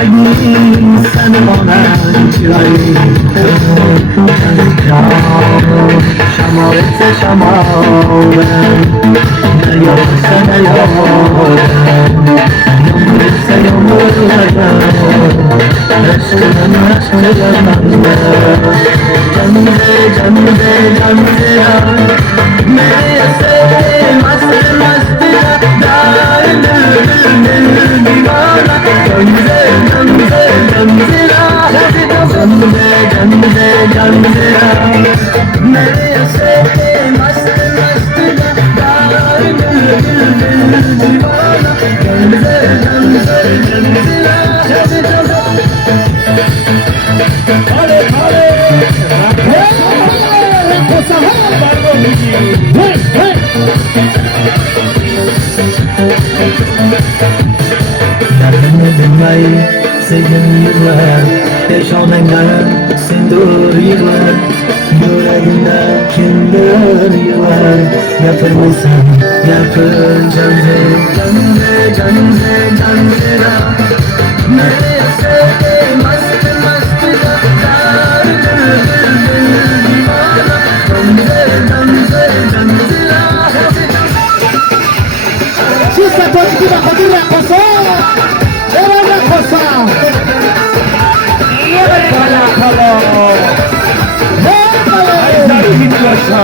اگه sen bana çırayım şamaretse şamarem ne yoksa ne yorem yağmursa yağmurlarım aşkın aşkın canze canze canze मेरे से मस्त मस्त दार दीवाना गंजे गंजे गंजेरा गंजे गंजे गंजेरा मेरे से मस्त मस्त दार दीवाना गंजे गंजे गंजेरा Hale hale cosa barbo hey hey Dinlay senin yıllar Yaşananlar sindur yıllar Yüreğinde kimdir yıllar Yapılmışsın yapın canze Canze canze canzera Nereye sevdim mastı mastı Dar divana Canze canze canzera Chista positiva Jodira José Era cosa Kala kala Ay zari hiç yaşa